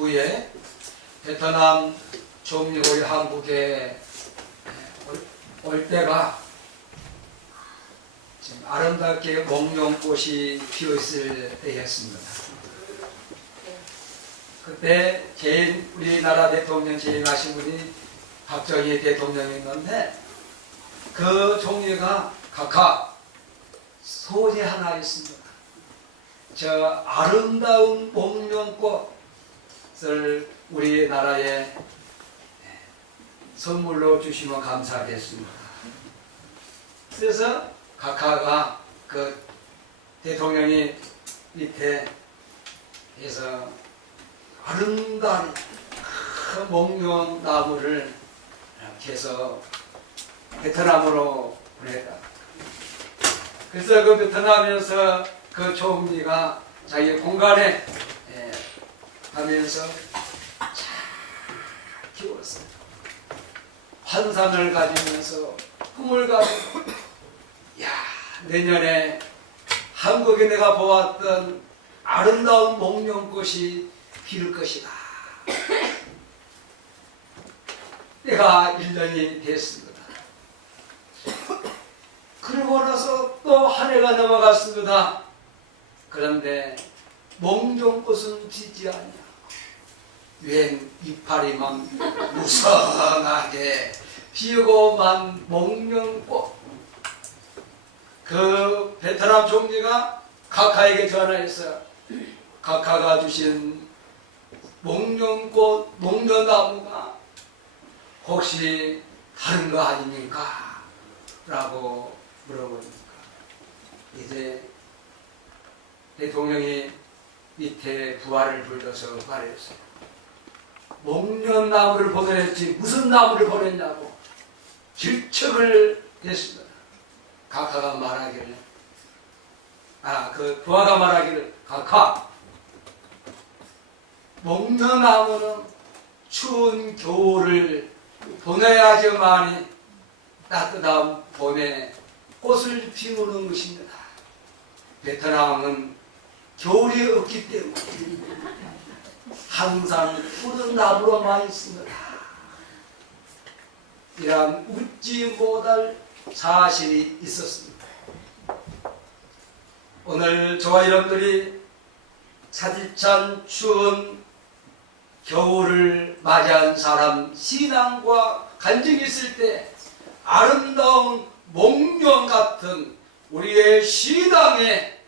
후에 베트남 총리가 한국에 올 때가 지금 아름답게 목련꽃이 피어있을 때였습니다. 그때 우리나라 대통령 재임하신 분이 박정희 대통령이었는데 그 총리가 각각 소재 하나 있습니다. 저 아름다운 목련꽃을 우리나라에 선물로 주시면 감사하겠습니다. 그래서 각하가 그 대통령이 밑에 해서 아름다운 큰 목련나무를 이렇게 해서 베트남으로 보냈다. 그래서 그 베트남에서 그 총리가 자기 공간에 가면서 잘 키웠어요. 환상을 가지면서 꿈을 가지고 야, 내년에 한국에 내가 보았던 아름다운 목련꽃이 피울 것이다. 때가 1년이 됐습니다. 그러고 나서 또 한 해가 넘어갔습니다. 그런데 목련꽃은 피지 않냐. 웬 이파리만 무성하게 피우고만 목련꽃. 그 베트남 총리가 각하에게 전화해서 각하가 주신 목련꽃, 목련나무가 혹시 다른 거 아닙니까? 라고 물어보니까 이제 대통령이 밑에 부하를 불러서 말했어요. 목련나무를 보냈지 무슨 나무를 보냈냐고 질책을 했습니다. 각하가 말하기를 그 부하가 말하기를 각하 목련나무는 추운 겨울을 보내야지만이 따뜻한 봄에 꽃을 피우는 것입니다. 베트남은 겨울이 없기 때문에 항상 푸른 나무로만 있습니다. 이러한 웃지 못할 사실이 있었습니다. 오늘 저와 여러분들이 차디찬 추운 겨울을 맞이한 사람, 신앙과 간증이 있을 때 아름다운 목련 같은 우리의 신앙에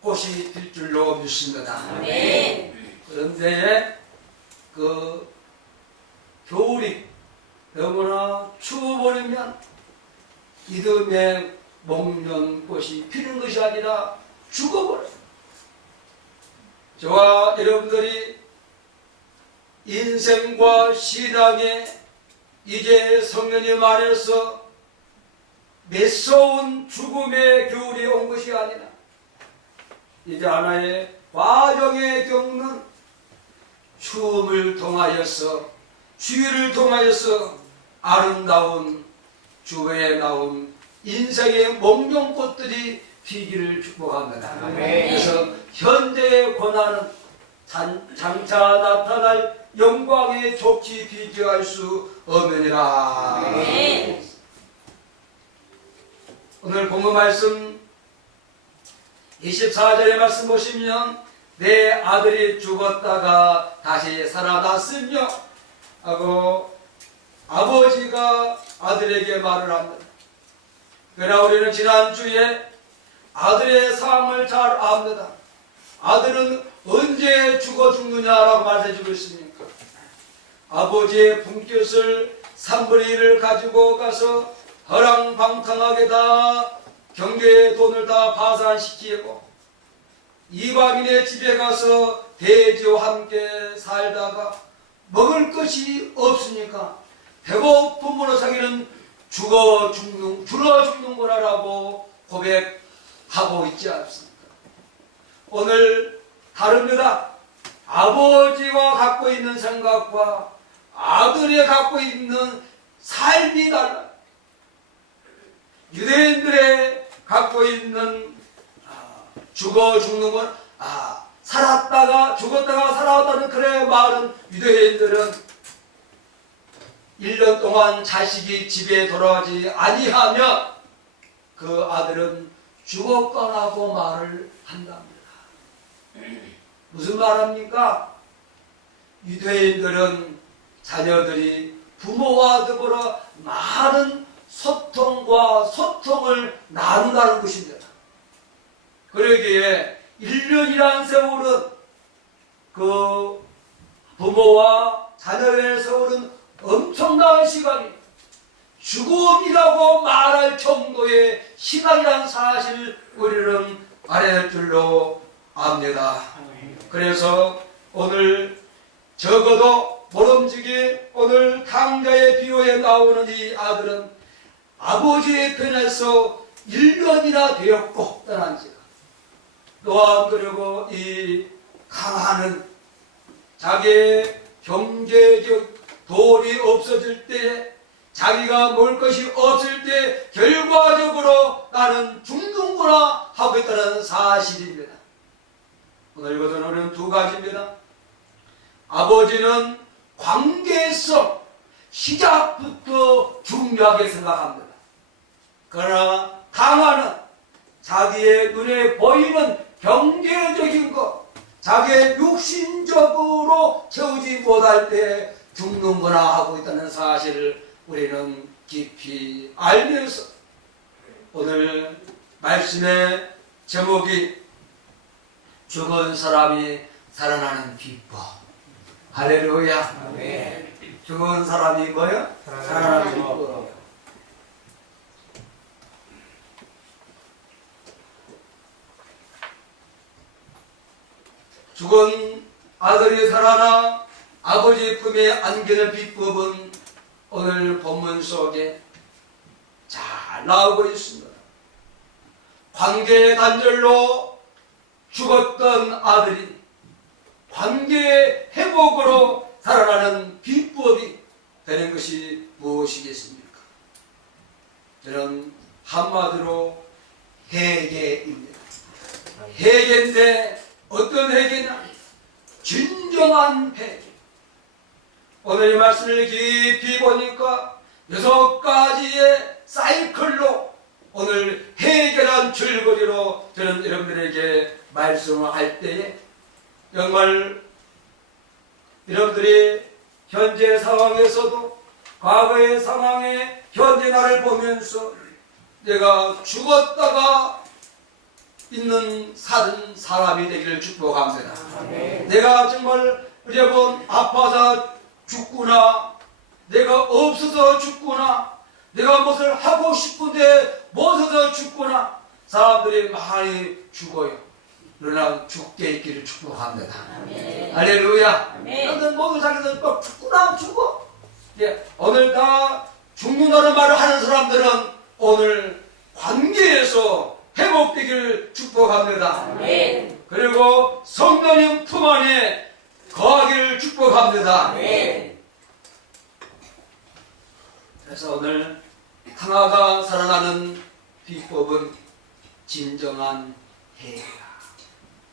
꽃이 필 줄로 믿습니다. 네. 그런데 그 겨울이 너무나 추워버리면 이듬해 목련꽃이 피는 것이 아니라 죽어버려요. 저와 여러분들이 인생과 신앙에 이제 성령이 말해서 매서운 죽음의 겨울이 온 것이 아니라 이제 하나의 과정에 겪는 추움을 통하여서 주위를 통하여서 아름다운 주변에 나온 인생의 목련꽃들이 피기를 축복합니다. 그래서 현재의 고난은 장차 나타날 영광의 족지 비교할 수 없느니라. 네. 오늘 본문 말씀 24절의 말씀 보시면 내 아들이 죽었다가 다시 살아났으며 하고 아버지가 아들에게 말을 합니다. 그러나 우리는 지난주에 아들의 삶을 잘 압니다. 아들은 언제 죽느냐라고 말해주고 있습니까? 아버지의 품격을 3분의 1을 가지고 가서 허랑방탕하게 다 경계의 돈을 다 파산시키고 이방인의 집에 가서 돼지와 함께 살다가 먹을 것이 없으니까 배고픔으로 자기는 줄어 죽는 거라고 고백하고 있지 않습니까? 오늘 다릅니다. 아버지가 갖고 있는 생각과 아들이 갖고 있는 삶이 달라. 유대인들의 갖고 있는 죽는 건 살았다가 죽었다가 살아왔다는 그래 말은 유대인들은 1년 동안 자식이 집에 돌아오지 아니하면 그 아들은 죽었거나고 말을 한답니다. 무슨 말합니까? 유대인들은 자녀들이 부모와 더불어 많은 소통과 소통을 나눈다는 것입니다. 그러기에 1년이라는 세월은 그 부모와 자녀의 세월은 엄청난 시간이 죽음이라고 말할 정도의 시간이라는 사실을 우리는 알아야 할 줄로 압니다. 그래서 오늘 적어도 모름지기 오늘 강자의 비유에 나오는 이 아들은 아버지의 편에서 1년이나 되었고 떠난 지가 또한 그리고 이 강하는 자기의 경제적 돈이 없어질 때 자기가 먹을 것이 없을 때 결과적으로 나는 죽는구나 하고 있다는 사실입니다. 오늘 이것은 우리는 두 가지입니다. 아버지는 관계성 시작부터 중요하게 생각합니다. 그러나 강하는 자기의 눈에 보이는 경제적인 것, 자기의 육신적으로 채우지 못할 때 죽는구나 하고 있다는 사실을 우리는 깊이 알면서 오늘 말씀의 제목이 죽은 사람이 살아나는 기법. 할렐루야. 아멘. 죽은 사람이 뭐요? 살아나는 기법. 죽은 아들이 살아나 아버지 품에 안기는 비법은 오늘 본문 속에 잘 나오고 있습니다. 관계의 단절로 죽었던 아들이 관계의 회복으로 살아나는 비법이 되는 것이 무엇이겠습니까? 저는 한마디로 회개입니다. 회개인데 어떤 회개냐? 진정한 회개. 오늘 이 말씀을 깊이 보니까 6가지의 사이클로 오늘 회개란 줄거리로 저는 여러분들에게 말씀을 할 때에 정말 여러분들이 현재 상황에서도 과거의 상황에 현재 나를 보면서 내가 죽었다가 있는 사는 사람이 되기를 축복합니다. 아멘. 내가 정말 여러분 아파서 죽구나, 내가 없어서 죽구나, 내가 무엇을 하고 싶은데 못해서 죽구나. 사람들이 많이 죽어요. 그러나 죽게 있기를 축복합니다. 아멘. 할렐루야. 여러분 모두 자기들 꼭 죽구나 죽어. 예, 오늘 다 죽는다는 말을 하는 사람들은 오늘 관계에서 회복되기를 축복합니다. 아멘. 그리고 성령님 품 안에 거하기를 축복합니다. 아멘. 그래서 오늘 강아가 살아나는 비법은 진정한 회개다.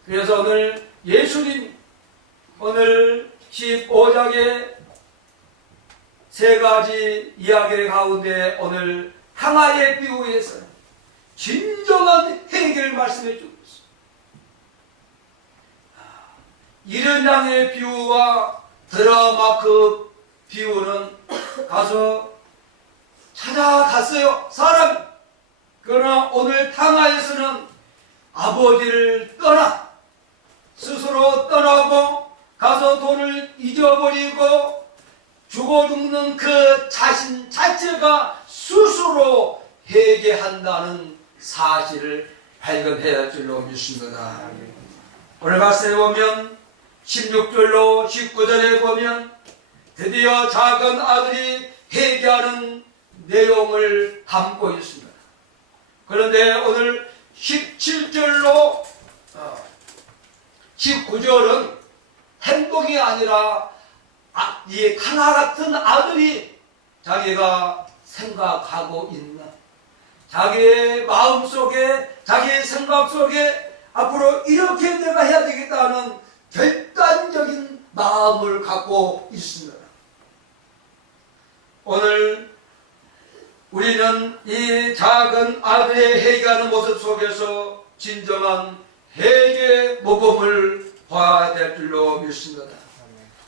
그래서 오늘 예수님 오늘 15장의 3가지 이야기 가운데 오늘 강아의 비유에서 진정한 회개를 말씀해 주고 있습니다. 이런 양의 비유와 드라마 그 비유는 가서 찾아갔어요. 사람. 그러나 오늘 탕하에서는 아버지를 떠나 스스로 떠나고 가서 돈을 잊어버리고 죽어 죽는 그 자신 자체가 스스로 회개한다는 사실을 발견해야 할 줄로 믿습니다. 오늘 말씀에 보면 16절로 19절에 보면 드디어 작은 아들이 회개하는 내용을 담고 있습니다. 그런데 오늘 17절로 19절은 행동이 아니라 이 하나 같은 아들이 자기가 생각하고 있는 자기의 마음속에 자기의 생각 속에 앞으로 이렇게 내가 해야 되겠다는 결단적인 마음을 갖고 있습니다. 오늘 우리는 이 작은 아들의 회개하는 모습 속에서 진정한 회개 모범을 봐야 될 줄로 믿습니다.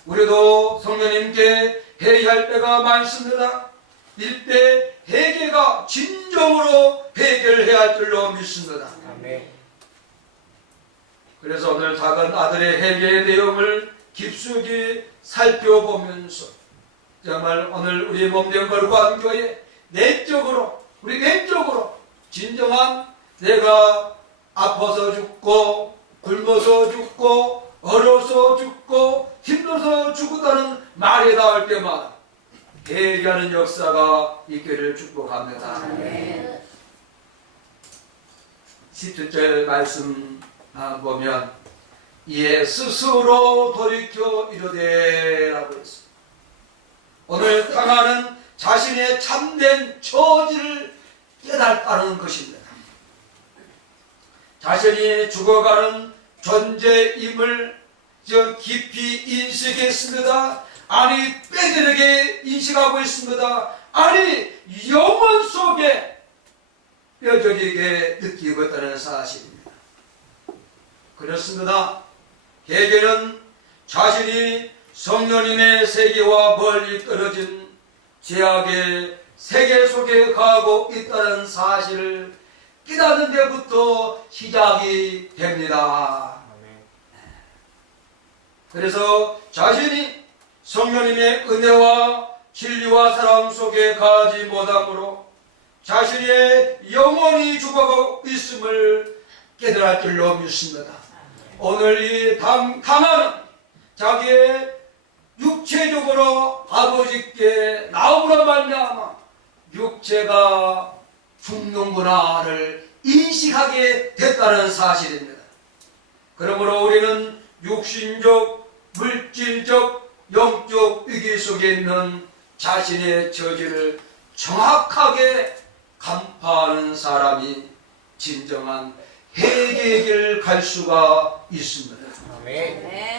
우리도 성령님께 회개할 때가 많습니다. 이때 회개가 진정으로 회개를 해야 할 줄로 믿습니다. 그래서 오늘 작은 아들의 회개의 내용을 깊숙이 살펴보면서 정말 오늘 우리 몸된 거룩한 교회 내적으로 우리 내적으로 진정한 내가 아파서 죽고 굶어서 죽고 얼어서 죽고 힘들어서 죽었다는 말이 나올 때마다 회개하는 역사가 있기를 축복합니다. 17절 말씀 보면 이에 스스로 돌이켜 이르되 라고 했습니다. 오늘 당하는 자신의 참된 처지를 깨달았다는 것입니다. 자신이 죽어가는 존재임을 깊이 인식했습니다. 아니 뼈저리게 인식하고 있습니다. 아니 영혼 속에 뼈저리게 느끼고 있다는 사실입니다. 그렇습니다. 회개는 자신이 성령님의 세계와 멀리 떨어진 죄악의 세계 속에 가고 있다는 사실을 깨닫는 데부터 시작이 됩니다. 그래서 자신이 성령님의 은혜와 진리와 사랑 속에 가지 못함으로 자신의 영혼이 죽어가고 있음을 깨달을 줄로 믿습니다. 오늘 이 당하는 자기의 육체적으로 아버지께 나오므로 말미암아 육체가 죽는구나를 인식하게 됐다는 사실입니다. 그러므로 우리는 육신적, 물질적, 영적 위기 속에 있는 자신의 저지를 정확하게 간파하는 사람이 진정한 회개의 길을 갈 수가 있습니다.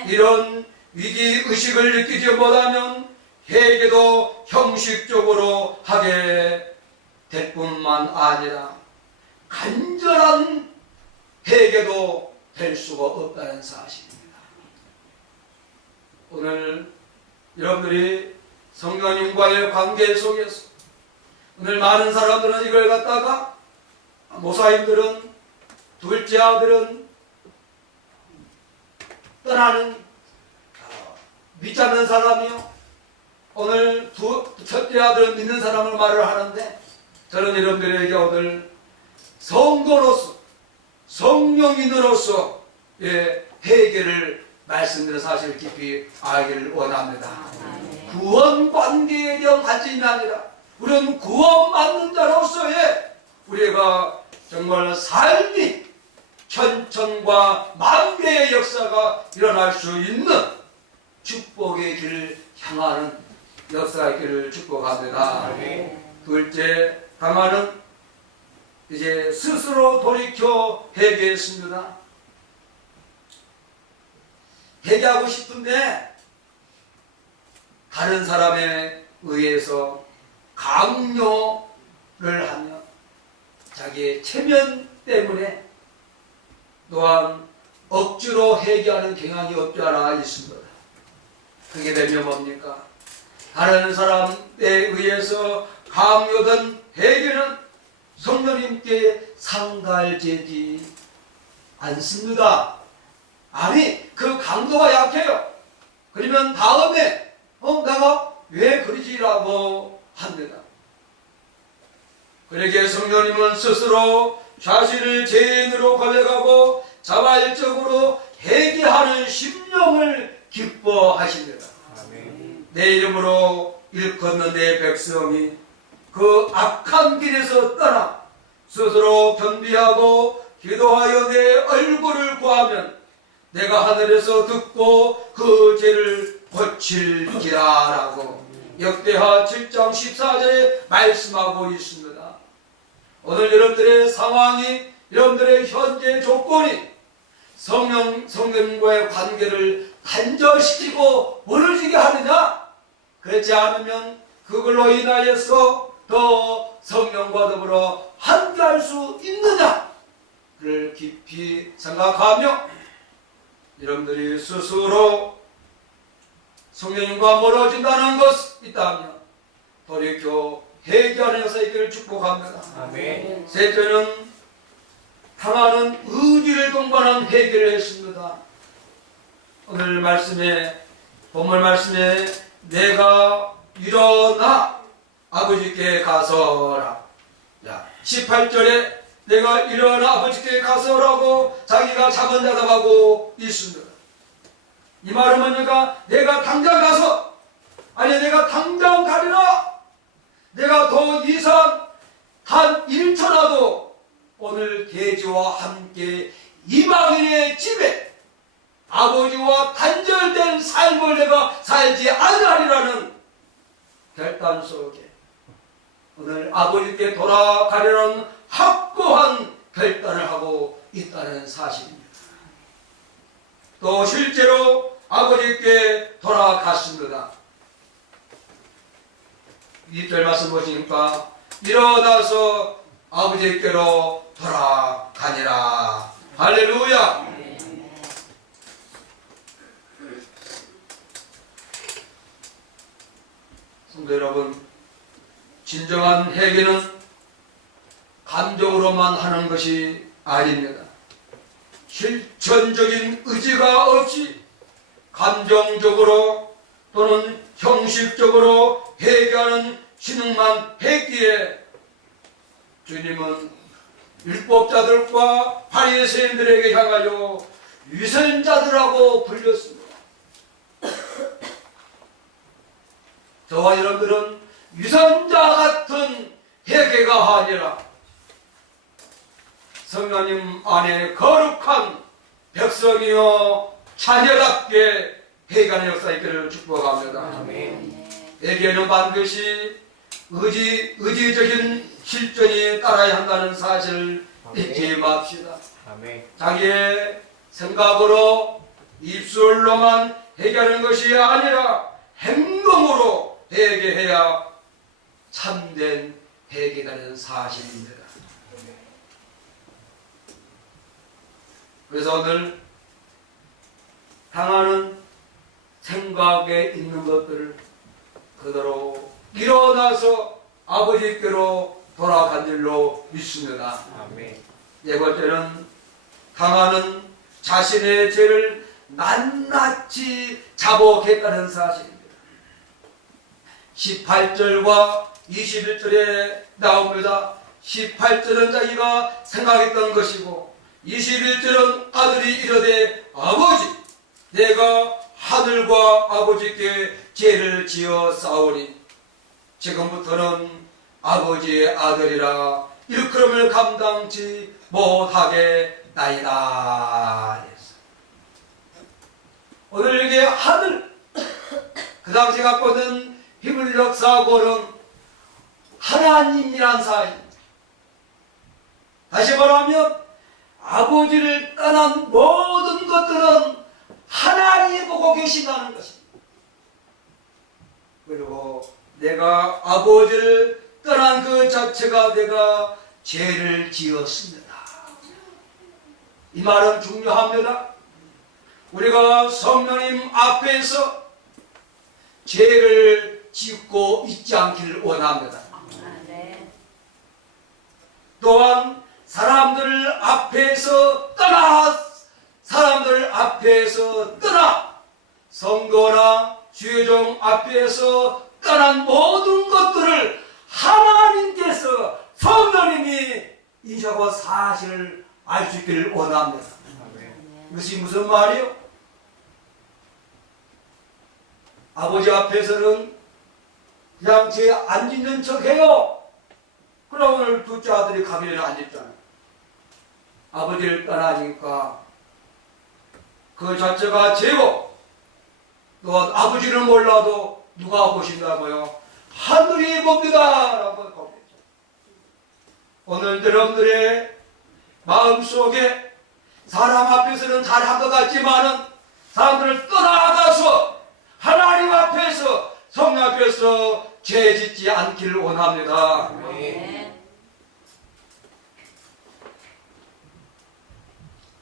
이런 위기의식을 느끼지 못하면 회개도 형식적으로 하게 될 뿐만 아니라 간절한 회개도 될 수가 없다는 사실입니다. 오늘 여러분들이 성령님과의 관계 속에서 오늘 많은 사람들은 이걸 갖다가 모사님들은 둘째 아들은 떠나는 믿지 않는 사람이요. 오늘 첫째 아들은 믿는 사람을 말을 하는데 저는 여러분들에게 오늘 성도로서 성령인으로서 회개를 말씀드린 사실을 깊이 알기를 원합니다. 구원 관계에 대한 관심이 아니라 우리는 구원받는 자로서의 우리가 정말 삶이 천천과 만배의 역사가 일어날 수 있는 축복의 길을 향하는 역사의 길을 축복합니다. 둘째, 강화는 이제 스스로 돌이켜 회개했습니다. 회개하고 싶은데 다른 사람에 의해서 강요를 하며 자기의 체면 때문에 또한 억지로 회개하는 경향이 없지 않아 있습니다. 그게 되면 뭡니까? 다른 사람에 의해서 강요된 회개는 성령님께 상달되지 않습니다. 아니 그 강도가 약해요. 그러면 다음에 내가 왜 그러지라고 합니다. 그러기에 성령님은 스스로 자신을 죄인으로 고백하고 자발적으로 회개하는 심령을 기뻐하십니다. 내 이름으로 일컫는 내 백성이 그 악한 길에서 떠나 스스로 겸비하고 기도하여 내 얼굴을 구하면 내가 하늘에서 듣고 그 죄를 고칠기라 라고 역대하 7장 14절에 말씀하고 있습니다. 오늘 여러분들의 상황이 여러분들의 현재 조건이 성령과의 관계를 단절시키고 멀어지게 하느냐? 그렇지 않으면 그걸로 인하여서 더 성령과 더불어 함께할 수 있느냐를 깊이 생각하며 여러분들이 스스로 성령님과 멀어진다는 것이 있다면 돌이켜 회개하는 역사 있기를 축복합니다. 아멘. 셋째는 당하는 의지를 동반한 회개를 했습니다. 오늘 말씀에 본문 말씀에 내가 일어나 아버지께 가서라. 18절에 내가 일어나 아버지께 가서라고 자기가 자문대답하고 있습니다. 이 말은 뭡니까? 내가 당장 가서, 아니 내가 당장 가리라. 내가 더 이상 한 1초라도 오늘 대지와 함께 이방인의 집에 아버지와 단절된 삶을 내가 살지 않으리라는 결단 속에 오늘 아버지께 돌아가려는 확고한 결단을 하고 있다는 사실입니다. 또 실제로 아버지께 돌아갔습니다. 2절 말씀 보시니까 일어나서 아버지께로 돌아가니라. 할렐루야. 성도 여러분, 진정한 회개는 감정으로만 하는 것이 아닙니다. 실천적인 의지가 없이 감정적으로 또는 형식적으로 회개하는 신앙만 했기에 주님은 율법자들과 바리새인들에게 향하여 위선자들하고 불렸습니다. 저와 여러분들은 위선자 같은 회개가 아니라 성령님 안에 거룩한 백성이요 자녀답게 회개하는 역사 있기를 축복합니다. 아멘. 회개는 반드시 의지적인 실전이 따라야 한다는 사실을 잊지 맙시다. 아멘. 자기의 생각으로 입술로만 회개하는 것이 아니라 행동으로 회개해야 참된 회개라는 사실입니다. 그래서 오늘 당하는 생각에 있는 것들을 그대로 일어나서 아버지께로 돌아간 줄로 믿습니다. 아멘. 네 번째는 당하는 자신의 죄를 낱낱이 자복했다는 사실입니다. 18절과 21절에 나옵니다. 18절은 자기가 생각했던 것이고 21절은 아들이 이르되 아버지 내가 하늘과 아버지께 죄를 지어 싸우니 지금부터는 아버지의 아들이라 일컬음을 감당치 못하게 나이다. 오늘 여기 하늘, 그 당시 갖고 있는 히브리적 사고는 하나님이란 사이입니다. 다시 말하면 아버지를 떠난 모든 것들은 하나님이 보고 계신다는 것입니다. 그리고 내가 아버지를 떠난 그 자체가 내가 죄를 지었습니다. 이 말은 중요합니다. 우리가 성령님 앞에서 죄를 짓고 있지 않기를 원합니다. 또한 사람들 앞에서 떠나 성도나 주의종 앞에서 떠난 모든 것들을 하나님께서 성령님이 인식하고 사실을 알 수 있기를 원합니다. 이것이 무슨 말이요? 아버지 앞에서는 그냥 죄 안 짓는 척 해요. 그럼 오늘 둘째 아들이 가면을 안 짓잖아요. 아버지를 떠나니까 그 자체가 죄고 또한 아버지를 몰라도 누가 보신다고요? 하늘이 봅니다 라고 겁니다. 오늘 여러분들의 마음속에 사람 앞에서는 잘한 것 같지만은 사람들을 떠나가서 하나님 앞에서 성령 앞에서 죄 짓지 않기를 원합니다.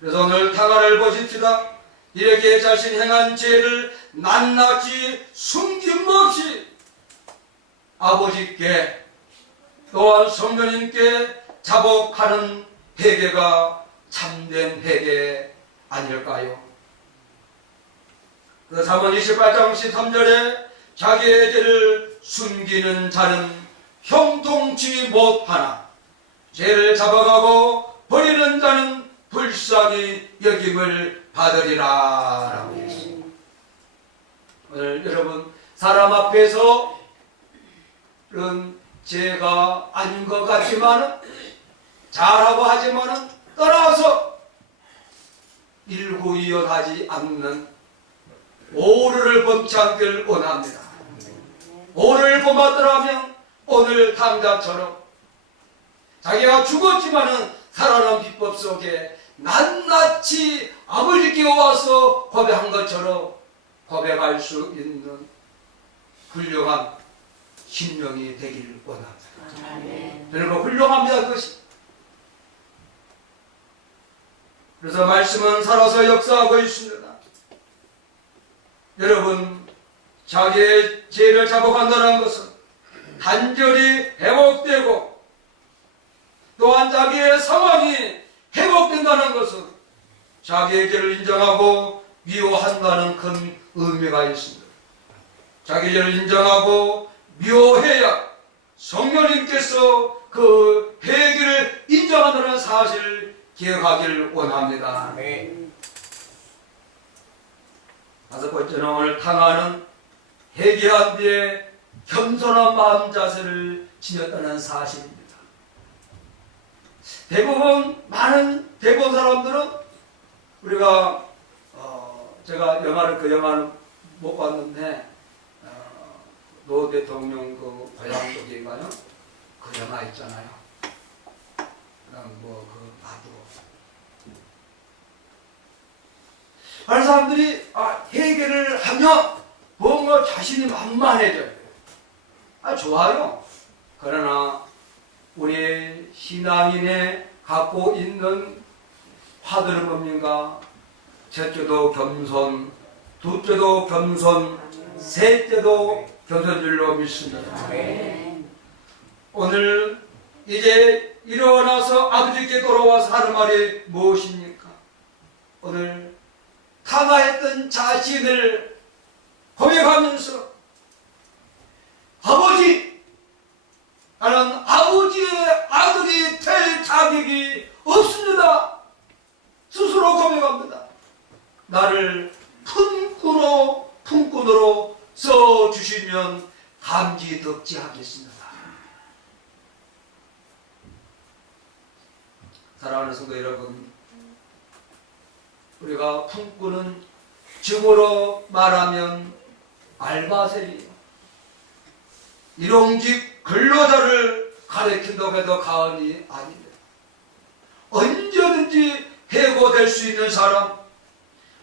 그래서 오늘 탕화를 보십시다. 이렇게 자신 행한 죄를 낱낱이 숨김없이 아버지께 또한 성령님께 자복하는 회개가 참된 회개 아닐까요? 그 잠언 28장 13절에 자기의 죄를 숨기는 자는 형통치 못하나 죄를 잡아가고 버리는 자는 불쌍히 여김을 받으리라 라고 했습니다. 오늘 여러분 사람 앞에서 그런 죄가 아닌 것 같지만은 잘하고 하지만은 떠나서 일구이연하지 않는 오류를 범치 않기를 원합니다. 오류를 범하더라면 오늘 당자처럼 자기가 죽었지만은 살아난 비법 속에 낱낱이 아버지께 와서 고백한 것처럼 고백할 수 있는 훌륭한 신령이 되기를 원합니다. 여러분 훌륭합니다. 그것이. 그래서 말씀은 살아서 역사하고 있습니다. 여러분 자기의 죄를 자복한다는 것은 단절이 회복되고 또한 자기의 상황이 회복된다는 것은 자기의 죄를 인정하고 미워한다는 큰 의미가 있습니다. 자기 죄를 인정하고 미워해야 성령님께서 그 회개를 인정한다는 사실을 기억하기를 원합니다. 다섯 번째는 오늘 탕화는 회개한 뒤에 겸손한 마음 자세를 지녔다는 사실입니다. 대부분 사람들은 우리가 제가 그 영화를 못 봤는데 노 대통령 그 고향 쪽인가요? 그 영화 있잖아요. 그다음 그 나도 많은 사람들이 회개를 하면 뭔가 자신이 만만해져요. 좋아요. 그러나 우리 신앙인의 갖고 있는 화두는 뭡니까? 첫째도 겸손, 둘째도 겸손, 셋째도 겸손줄로 믿습니다. 오늘 이제 일어나서 아버지께 돌아와서 하는 말이 무엇입니까? 오늘 탕화했던 자신을 고백하면서 아버지, 나는 아버지의 아들이 될 자격이 없습니다. 스스로 고백합니다. 나를 품꾼으로 써주시면 감지덕지하겠습니다. 사랑하는 성도 여러분, 우리가 품꾼은 직으로 말하면 알바생이에요. 일용직 근로자를 가리킨다고 해도 과언이 아닙니다. 언제든지 해고될 수 있는 사람,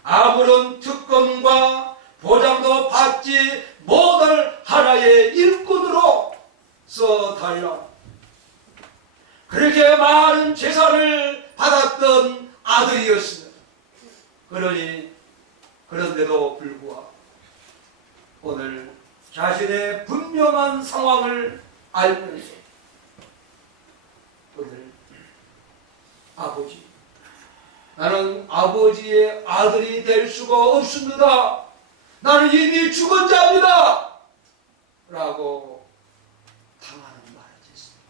아무런 특권과 보장도 받지 못할 하나의 일꾼으로 써달라. 그렇게 많은 재산을 받았던 아들이었습니다. 그런데도 불구하고 오늘 자신의 분명한 상황을 알면서 오늘 아버지, 나는 아버지의 아들이 될 수가 없습니다. 나는 이미 죽은 자입니다. 라고 당하는 말을 했습니다.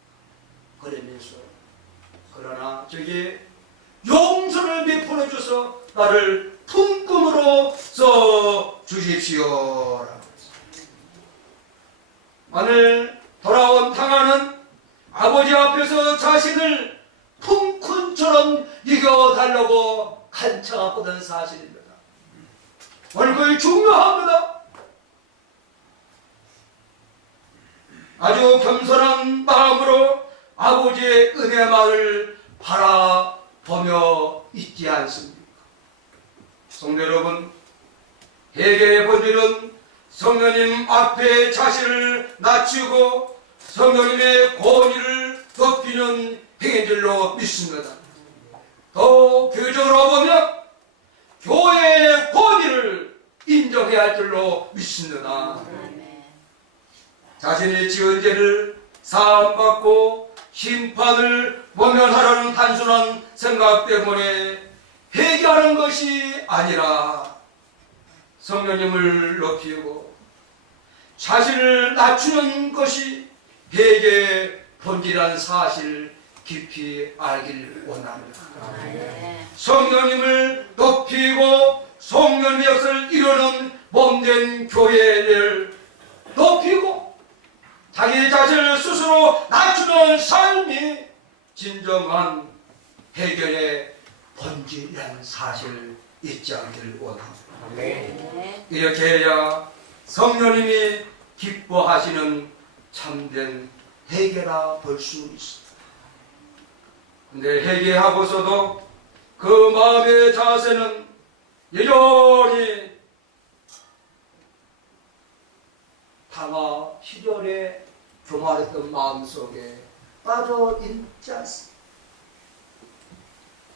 그러면서 그러나 저기 용서를 베풀어 줘서 나를 품꾼으로 써 주십시오. 라고 했습니다. 오늘 돌아온 탕화는 아버지 앞에서 자신을 품꾼처럼 이겨달라고 간청하거든 사실입니다. 오늘 그게 중요합니다. 아주 겸손한 마음으로 아버지의 은혜만을 보며 있지 않습니까? 성도 여러분, 회개의 본질은 성령님 앞에 자신을 낮추고 성령님의 권위를 높이는 행인 줄로 믿습니다. 더 교적으로 보면 교회의 권위를 인정해야 할 줄로 믿습니다. 자신의 지은 죄를 사함받고 심판을 모면하라는 단순한 생각 때문에 회개하는 것이 아니라 성령님을 높이고 자신을 낮추는 것이 회개의 본질이라는 사실을 깊이 알길 원합니다. 성령님을 높이고 성령의 역사를 이루는 몸된 교회를 높이고 자기 자신을 스스로 낮추는 삶이 진정한 해결의 본질이라는 사실을 잊지 않기를 원합니다. 이렇게 해야 성령님이 기뻐하시는 참된 회개라 볼 수 있습니다. 근데 회개하고서도 그 마음의 자세는 여전히 당화 시절에 교만했던 마음속에 빠져 있지 않습니다.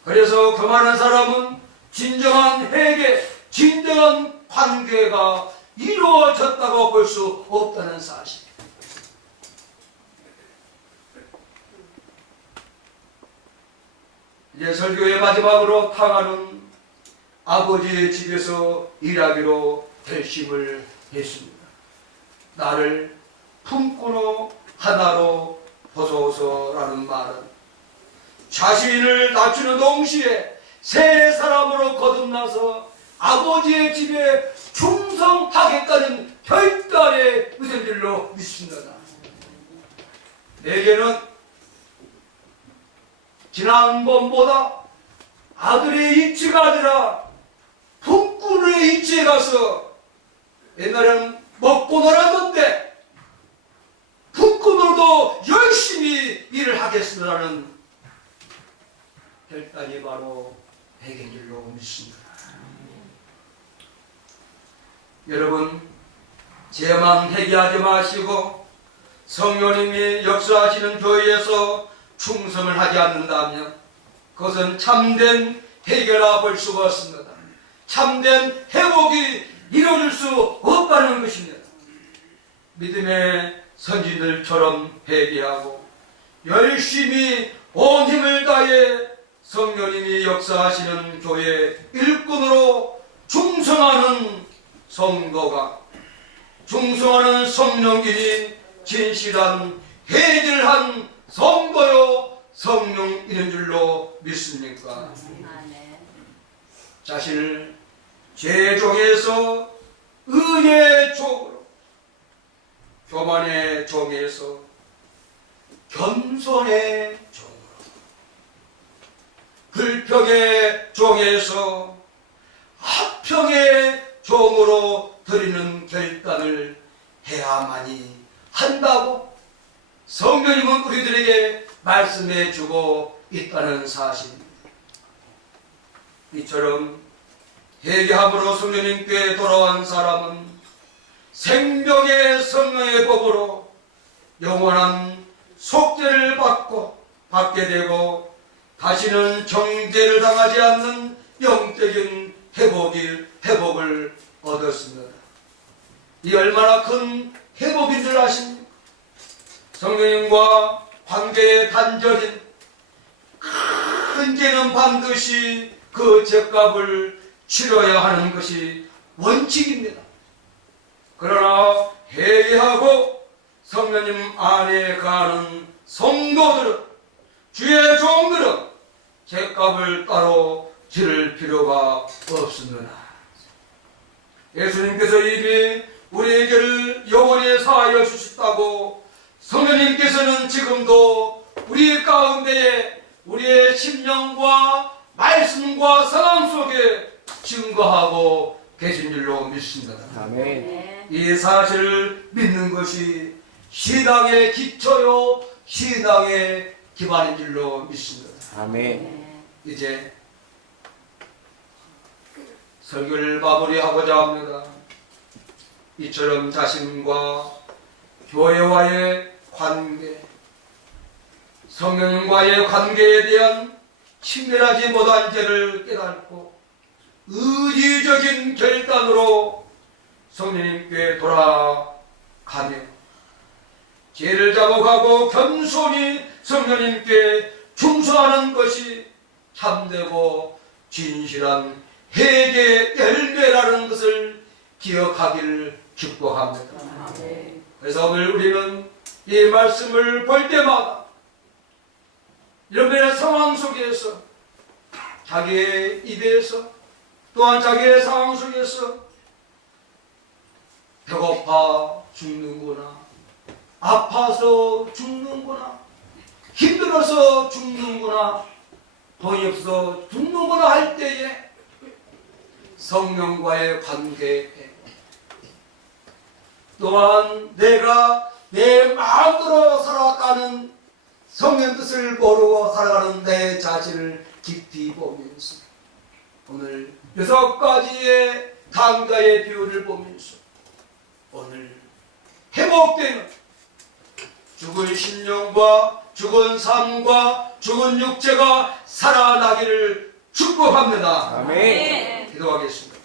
그래서 교만한 사람은 진정한 회개, 진정한 관계가 이루어졌다고 볼 수 없다는 사실. 이제 설교의 마지막으로 탕하는 아버지의 집에서 일하기로 결심을 했습니다. 나를 품꾼으로 하나로 보소서라는 말은 자신을 낮추는 동시에 새 사람으로 거듭나서 아버지의 집에 충성하겠다는 결단의 의지인 줄로 믿습니다. 내게는 지난번보다 아들의 입지가 아니라 품꾼의 입지에 가서 옛날에는 먹고 놀았는데 품꾼으로도 열심히 일을 하겠습니다라는 결단이 바로 회개인 줄로 믿습니다. 여러분, 죄만 회개하지 마시고 성령님이 역사하시는 교회에서 충성을 하지 않는다면 그것은 참된 회개라 볼 수가 없습니다. 참된 회복이 이루어질 수 없다는 것입니다. 믿음의 선진들처럼 회개하고 열심히 온 힘을 다해 성령님이 역사하시는 교회 일꾼으로 충성하는 성도가, 충성하는 성령인이 진실한 회개를 한 성도요 성령인인 줄로 믿습니까? 자신을 죄종에서 은혜의 종으로, 교만의 종에서 겸손의 종으로, 불평의 종에서 화평의 종으로 드리는 결단을 해야만이 한다고 성령님은 우리들에게 말씀해 주고 있다는 사실입니다. 이처럼 회개함으로 성령님께 돌아온 사람은 생명의 성령의 법으로 영원한 속죄를 받게 되고 다시는 정죄를 당하지 않는 영적인 회복을 얻었습니다. 이 얼마나 큰 회복인 줄 아십니까? 성령님과 관계의 단절인 큰 죄는 반드시 그 죄값을 치러야 하는 것이 원칙입니다. 그러나 회개하고 성령님 안에 가는 성도들은, 주의 종들은 죄값을 따로 치를 필요가 없습니다. 예수님께서 이미 우리에게를 영원히 사하여 주셨다고 성령님께서는 지금도 우리 가운데에 우리의 심령과 말씀과 상황 속에 증거하고 계신 줄로 믿습니다. 아멘. 이 사실을 믿는 것이 신앙의 기초요 신앙의 기반인 줄로 믿습니다. 아멘. 이제 설교를 마무리하고자 합니다. 이처럼 자신과 교회와의 관계, 성령과의 관계에 대한 친밀하지 못한 죄를 깨닫고 의지적인 결단으로 성령님께 돌아가며 죄를 자복하고 겸손히 성령님께 충성하는 것이 참되고 진실한 회개 열매라는 것을 기억하기를 축복합니다. 그래서 오늘 우리는 이 말씀을 볼 때마다 여러분의 상황 속에서 자기의 입에서 또한 자기의 상황 속에서 배고파 죽는구나, 아파서 죽는구나, 힘들어서 죽는구나, 돈이 없어 죽는구나 할 때에 성령과의 관계에 또한 내가 내 마음대로 살아가는 성령 뜻을 모르고 살아가는 내 자신을 깊이 보면서 오늘 6가지의 강자의 비유를 보면서 오늘 회복되는 죽은 심령과 죽은 삶과 죽은 육체가 살아나기를 축복합니다. 아멘. 기도하겠습니다.